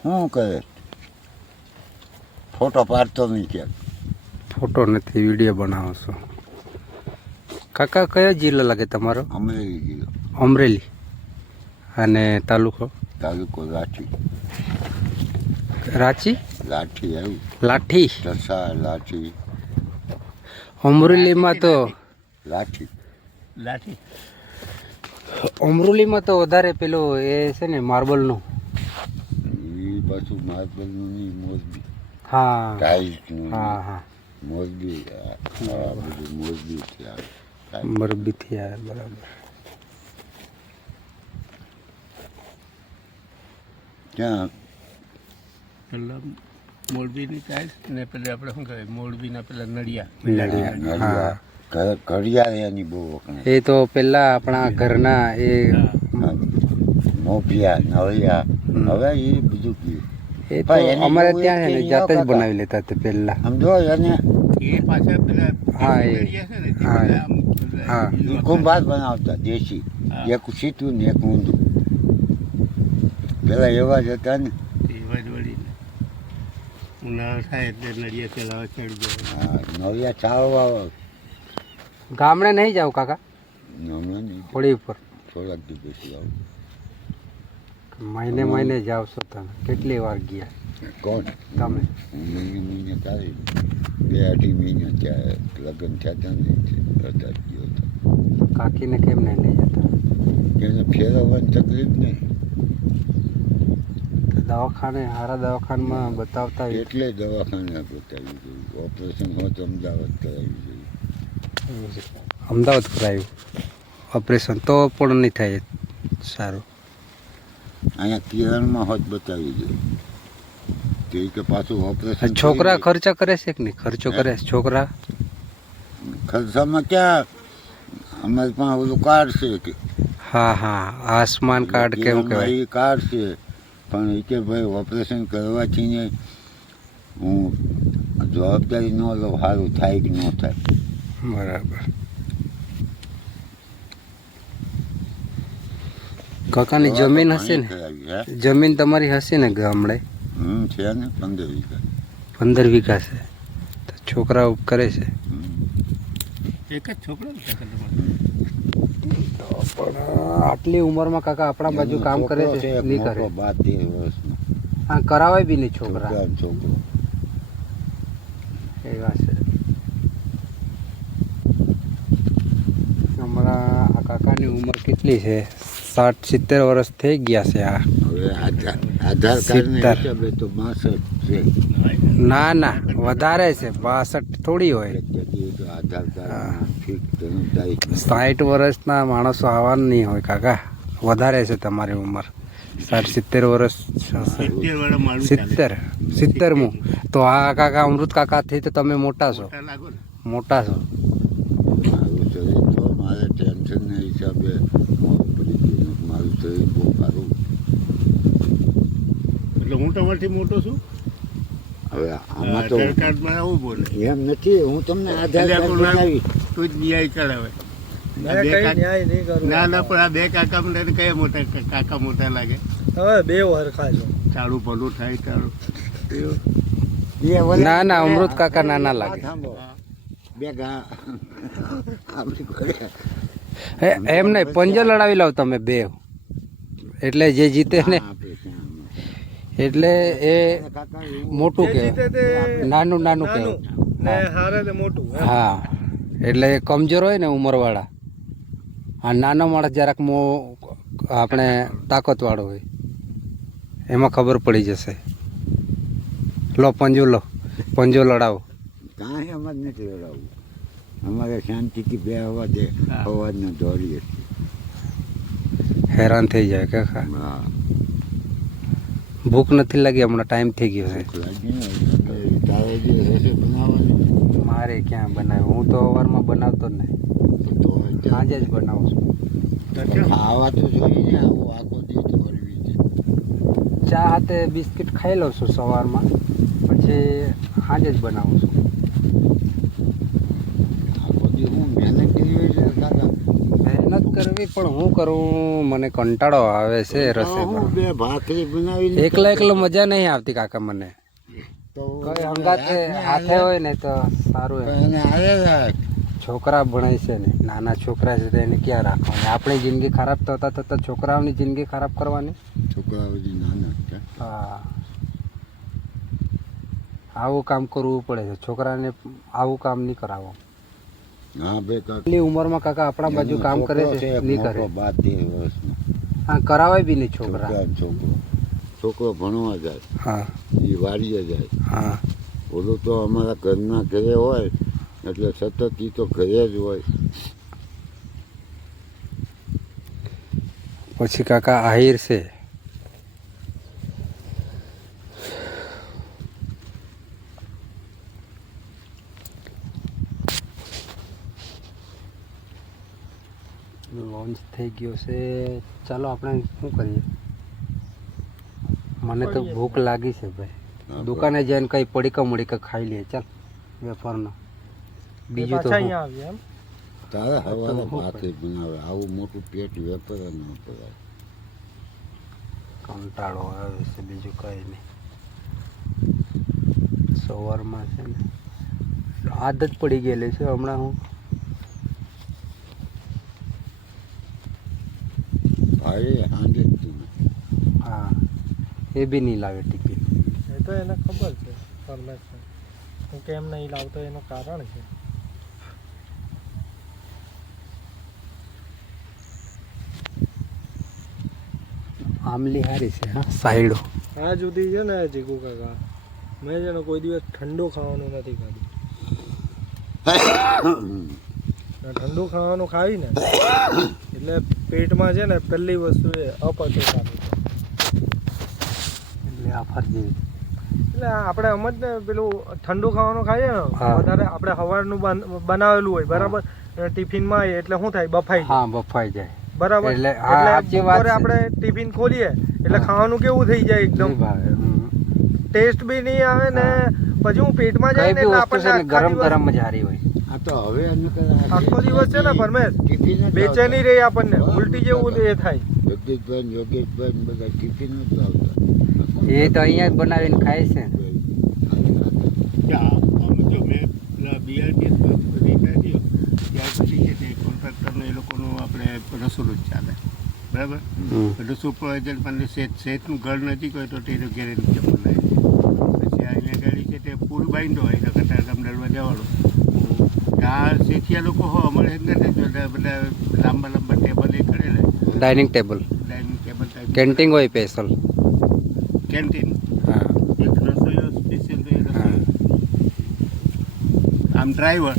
શું કરે? ફોટો પાડતો નહીં ક્યાંક. ફોટો નથી, વિડીયો બનાવો છો. કાકા કયો જિલ્લો લાગે તમારો? અમરેલી જિલ્લો. અમરેલી. અને તાલુકો? તાલુકો લાઠી. રાંચી? લાઠી આવ્યું. લાઠી? ઢસા લાઠી. અમરેલીમાં તો લાઠી. અમરેલીમાં તો વધારે પેલું એ છે ને માર્બલનું. એ પાછું માર્બલનું નહીં, મોરબી. હા ટાઇલ્સનું. હા હા, મોરબી. આ બધું મોરબીથી આવે. મોરબીથી આવે, બરાબર. ક્યાં? પેલા મોરબીની ટાઈલ્સ ને પેલા આપણે શું કહેવાય મોરબીના પેલા નડિયા. નડિયા. ઘડિયાળ એની બહુ વખણાય. એ તો પેલા આપણા ઘરના એ મોભિયા નળિયા. હવે એ બધું ગયું. એ તો અમારે ત્યાં છે ને જાતે જ બનાવી લેતા તે પહેલા. સમજો એને એ પાછા પેલા હા, એ. નડિયા છે ને તે હા, પેલા આમ હા. કુંભાર બનાવતા દેશી. હા. એક સીધું ને એક ઊંધું. પેલા એવા જ હતા ને. એ વળીને ઉનાળો થાય એટલે નડિયા પેલા ચડી જાય. હા, નળિયા ચાવવા ગામડે નહીં જાવ કાકા હમણાં નહીં. હોળી ઉપર? થોડાક દિવસ આવું. મહિને જાવ છો તમે? કેટલી વાર ગયા કોણ? તમે? મહિને ચાલી 2-2.5 મહિના ત્યાં લગ્ન થયા હતા ને અત્યારે ગયો હતો. કાકીને કેમ નહીં લઈ જતા? એને ફેરવવાની તકલીફ નહીં. તો દવાખાને સારા દવાખાનામાં બતાવતા હોય. એટલે દવાખાને બતાવી જોયું. ઓપરેશન હોત અમદાવાદ કરાવી જોયું. અમદાવાદ કરાયું ઓપરેશન તો પણ નહીં થાય સારું. અહીંયા કિરણમાં હોત બતાવી જોયું. તે કે પાછું ઓપરેશન. છોકરા ખર્ચા કરે છે કે નહીં? ખર્ચો કરે છે છોકરા? ખર્ચામાં ક્યાં? અમારે પણ ઓલું કાર્ડ છે કે હા હા, આયુષ્માન કાર્ડ કેવું કહેવાય? એ કાર્ડ છે પણ એ કે ભાઈ ઓપરેશન કરવાથી ને હું જવાબદારી ન લઉં, સારું થાય કે ન થાય. બરાબર. કાકાની જમીન હશે ને? જમીન તમારી હશે ને ગામડે? છે ને 15 વીઘા. 15 વીઘા છે. તો છોકરાઓ કરે છે? એક જ છોકરો ને કાકા તમારો? પણ આટલી ઉંમરમાં કાકા આપણા બાજુ કામ કરે છે? નહીં કરે? 12-13 વર્ષનો હા, કરાવાય બી નહીં છોકરા. છોકરો. એ વાત છે. અમારા આ કાકાની ઉંમર કેટલી છે? 60-70 વર્ષ થઈ ગયા છે. આ હવે આધાર કાર્ડના 70. હિસાબે તો 62 છે. ના ના, વધારે છે. 62 થોડી હોય. આધાર કાર્ડ ફિક્સ તારીખ. 60 વર્ષના માણસો આવવાનું નહીં હોય કાકા. વધારે છે તમારી ઉંમર. 60-70 વર્ષ હશે. 70 વાળા મારું ચાલે. 70મું તો આ કાકા અમૃત કાકાથી તો તમે મોટા છો. મોટા લાગો ને. મોટા છો. મારું શરીર તો મારે ટેન્શનના હિસાબે મોડું પડી ગયું. મારું શરીર બહુ સારું. એટલે હું તમારથી મોટો છું. હવે આમાં તો આધાર કાર્ડમાં આવું બોલે એમ નથી. હું તમને આધાર કાર્ડ બતાવી. તું જ ન્યાય કરાવે. ના ના, પણ આ બે કાકા મને કયા મોટા કાકા મોટા લાગે? હવે બે હરખા છો. તારું ભલું થાય તારું. ના ના, અમૃત કાકા નાના લાગે. બે ગા આપણી ઘરે. એમ નહીં, પંજો લડાવી લાવ તમે બે. એટલે જે જીતે ને આપણે ત્યાં એટલે એ કાકા મોટું જે જીતે તે કહેવાય. નાનું નાનું કહેવાય. ને હારે ને મોટું. હા, એટલે એ કમજોર હોય ને ઉંમરવાળા. આ નાનો માણસ જરાક આપણે તાકાતવાળો હોય. એમાં ખબર પડી જશે. લો પંજો, લો પંજો લડાવો. કાંઈ અમારે નથી લડાવવું. અમારે શાંતિથી બે હવા દે. હા. અવાજને દોડીએ છીએ. હેરાન થઈ જાય કાકા. હા. ભૂખ નથી લાગી? હમણાં ટાઈમ થઈ ગયો છે. ભૂખ લાગી ને એટલે તારે જે રહેશે બનાવવાની મારે ક્યાં બનાવ્યું? હું તો સવારમાં બનાવતો જ નહીં. તો સાંજે જ બનાવું છું. ખાવા તો જોઈએ ને. આવું આખો દિવસ કરવી છે. ચા હાથે બિસ્કિટ ખાઈ લઉં છું સવારમાં, પછી સાંજે જ બનાવું છું. આખો દિવસ હું મહેનત કરી હોય છે કાકા. મહેનત કરવી પણ હું કરું, મને કંટાળો આવે છે રસોઈ હું પર. બે ભાખરી બનાવીને એકલો મજા નહીં આવતી કાકા મને. તો કોઈ હંગાતે હાથે હોય ને તો સારું એમ. એને હારે રાખ. છોકરા ભણાય છે ને, નાના છોકરા છે તો એને ક્યાં રાખવાની? આપણી જિંદગી ખરાબ થતા થતા છોકરાઓની જિંદગી ખરાબ કરવાની. છોકરા બધી નાના છે. હા, આવું કામ કરવું પડે છે છોકરાને, આવું કામ નહીં કરાવો. હા બે કાકા એટલી ઉંમરમાં કાકા આપણા બાજુ કામ કરે છે, નહીં કરે. 12 વર્ષનો હા, કરાવાય બી નહીં છોકરા. છોકરો ભણવા જાય, હા એ વાડીએ જાય. હા, ઓલો તો અમારા ઘરના ઘરે હોય એટલે સતત એ તો ઘરે જ હોય. પછી કાકા આહિર છે. લોન્ચ થઈ ગયો છે. ચાલો આપણે શું કરીએ? મને તો ભૂખ લાગી છે ભાઈ. દુકાને જઈને કઈ પડીકા મડીકા ખાઈ લઈએ. ચાલ વેફરનો. બીજું તો પાછા અહીંયા આવીએ એમ. તારે હવારે ભાખરી બનાવે, આવું મોટું પેટ વેપર ન પડાય. કંટાળો આવે છે, બીજું કઈ નહીં. સવારમાં છે ને આદત પડી ગયેલી છે હમણાં. હું ભાઈ સાંજે જ તું હા, એ બી નહીં લાવે ટિફિન. એ તો એને ખબર છે પરમેશ્વર, હું કેમ નહીં લાવતો એનું કારણ છે. આમલી હારી છે. હા, સાઈડો. આ જુદી છે ને જીગુ કાકા, મેં છે ને કોઈ દિવસ ઠંડુ ખાવાનું નથી ખાધું. ઠંડુ ખાવાનું ખાવી ને એટલે પેટમાં છે ને પહેલી વસ્તુ એ અપચો ચાલુ થાય. એટલે આ ફરજી. એટલે આપણે સમજ ને પેલું ઠંડુ ખાવાનું ખાઈએ ને હા. વધારે આપણે સવારનું બનાવેલું હોય બરાબર, ટિફિનમાં આવીએ એટલે શું થાય, બફાઈ જાય. હા, બફાઈ જાય. બરાબર, એટલે આ સાચી વાત બપોરે છે. આપણે ટિફિન ખોલીએ એટલે ખાવાનું કેવું થઈ જાય, એકદમ નહીં ભાવે. ટેસ્ટ બી નહીં આવે ને પછી હું પેટમાં કઈ જાય ને બી એટલે વસ્તુ છે આપણને ને ગરમ ગરમ જ હારી હોય. આ તો હવે આખો દિવસ છે ને પરમેશ બેચેની રહી આપણને, ઉલટી જેવું એ થાય. યોગેશભાઈ બધા ટિફિન જ લાવતા. એ તો અહીંયા જ બનાવીને ખાય છે ને. જો મેં BRTS ત્યાર પછી છે તે કોન્ટ્રાક્ટરને એ લોકોનું આપણે રસોડું જ ચાલે, બરાબર. એટલે સુપરવાઇઝર પણ શેઠનું ઘર નજીક હોય તો તે ઘેરે નીચે બનાવે. પછી અહીંયા ગાડી છે તે પુલ બાંધો હોય તો કટારગામ દરવાજાવાળો. આ શેઠિયા લોકો હો અમારે નથી બધા લાંબા લાંબા ટેબલ એ કરેલા, dining table, dining table type canteen હોય સ્પેશિયલ. કેન્ટીન. હા, એક રસોઈઓ સ્પેશિયલ તો એ રસોઈ. આમ ડ્રાઈવર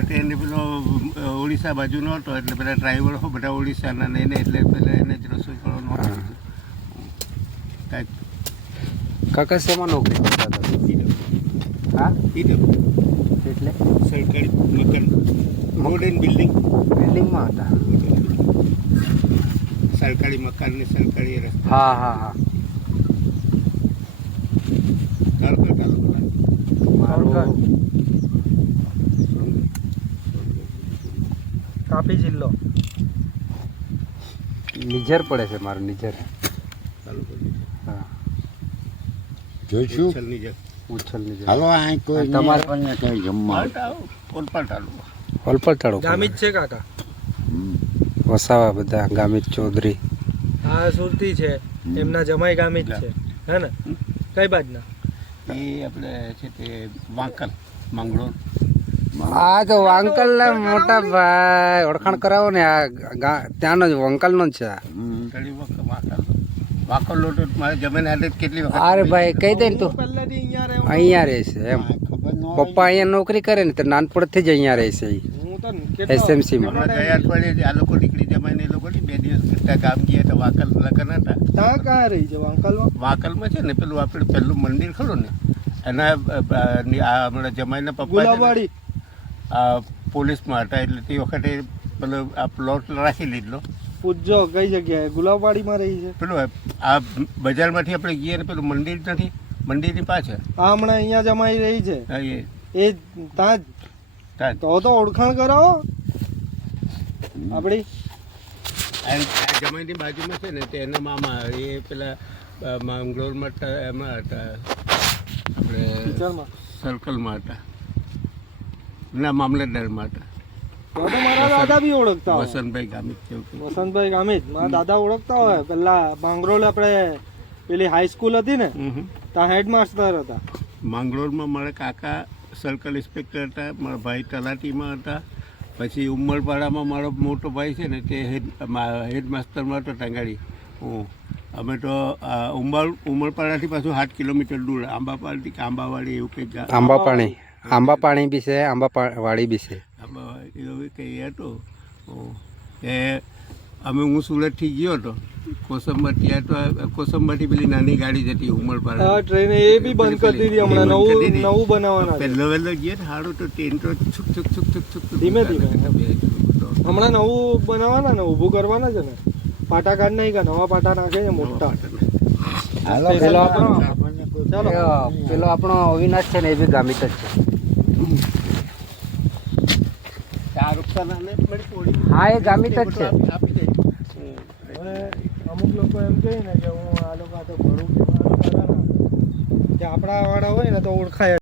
એટલે એને પેલો ઓડિશા બાજુનો હતો એટલે પેલા ડ્રાઈવર હો બધા ઓડિશાના ને એને એટલે પેલા એને જ રસોઈ કરવાનો હતો. કાંઈક કાકા શેમાં નોકરી કરતા હતા? હા, કીધું એટલે સરકારી મકાન રોડ એન્ડ બિલ્ડિંગ, બિલ્ડિંગમાં હતા. સરકારી મકાન ને સરકારી રસ્તા. હા હા હા. મારું તાપી જિલ્લો. નિઝર પડે છે મારું, નિઝર. હા, જોઈશું. ઉછલ નિઝર. હાલો અહીં કોઈ તમારે- આપણને કઈ જમવા ઓલપડ તાળો ગામિત છે કાકા, વસાવા બધા ગામિત ચૌધરી. આ સુરતી છે, એમના જમાઈ ગામિત છે, હે ને? કઈ બાજના? એ આપણે છે તે વાંકલ માંગરોળ. આ તો અંકલ ના મોટા ભાઈ, ઓળખાણ કરાવો ને. આ ત્યાંનો જ અંકલ નો જ છે. ઘણી વખત વાંકલ લોટો મારે જમીન હાથે કેટલી વખત. અરે ભાઈ કહી દે ને તું, પહેલેથી અહીંયા રહે. અહીંયા રહે છે એમ. ખબર ન પપ્પા અહીંયા નોકરી કરે ને તો નાનપણથી જ અહીંયા રહે છે. હું તો કેટલો SMC માં. હમણાં ગયા અઠવાડિયે આ લોકો દીકરી જમાઈને એ લોકો 2 દિવસ કરતા ગામ ગયા તો વાંકલ લગ્ન હતા. ત્યાં કાં રહી છે અંકલમાં? વાંકલમાં છે ને પેલું આપણે પહેલું મંદિર ખરું ને એના આ હમણાં જમાઈના પપ્પા છે ને, ગુલાબવાડી. આ પોલીસમાં હતા એટલે તે વખતે પેલો આ પ્લોટ રાખી લીધો. પૂછજો કઈ જગ્યાએ? ગુલાબવાડીમાં રહી છે. પેલું આ બજારમાંથી આપણે ગઈએ ને પેલું મંદિર નથી, મંદિરની પાછળ આ હમણાં અહીંયા જમાઈ રહી છે હા, એ એ ત્યાં જ. ત્યાં જ. તો ઓળખાણ કરાવો આપણી. આ જમાઈની બાજુમાં છે ને તે એના મામા એ પેલા માંગરોળમાં એમાં હતા આપણે ટીચરમાં સર્કલમાં હતા ના મામલતદારમાં હતા તો મારા દાદા બી ઓળખતા હોય વસંતભાઈ ગામિત કેવું કે વસંતભાઈ ગામિત મારા દાદા ઓળખતા હોય પેલા માંગરોળ આપણે પેલી હાઈસ્કૂલ હતી ને ત્યાં હેડમાસ્ટર હતા. માંગરોળમાં મારા કાકા સર્કલ ઇન્સ્પેક્ટર હતા, મારા ભાઈ તલાટીમાં હતા, પછી ઉમરપાડામાં મારો મોટો ભાઈ છે ને તે હેડમાસ્ટરમાં હતો ટંગાડી. અમે તો ઉમરપાડાથી પાછું 8 કિલોમીટર દૂર આંબાપાડી કે આંબાવાડી એવું કંઈક આંબાપાણી બી છે, આંબાવાડી બી છે. એવું કંઈ હતું. એ હું સુરતથી ગયો હતો કોસંબર, ત્યાં તો કોસંબરથી પેલી નાની ગાડી જતી ઉમરપાડા ટ્રેન એ બી બંધ કરી દીધી હમણાં, નવું બનાવવાના છે. પહેલો વહેલો ગયો ને સારું તો ટ્રેન તો છુક છુક છુક છુક છુક ધીમે ધીમે. હમણાં નવું બનાવવાના ને ઊભું કરવાના છે ને, પાટા કાઢ નહીં કે નવા પાટા નાખે છે મોટા. પેલો આપણો અવિનાશ છે ને એ બી ગામિત જ છે. હા એ ગામિત જ છે. હવે અમુક લોકો એમ કહે ને કે હું આ લોકો તો ભરું કે આપણા વાળા હોય ને તો ઓળખાય.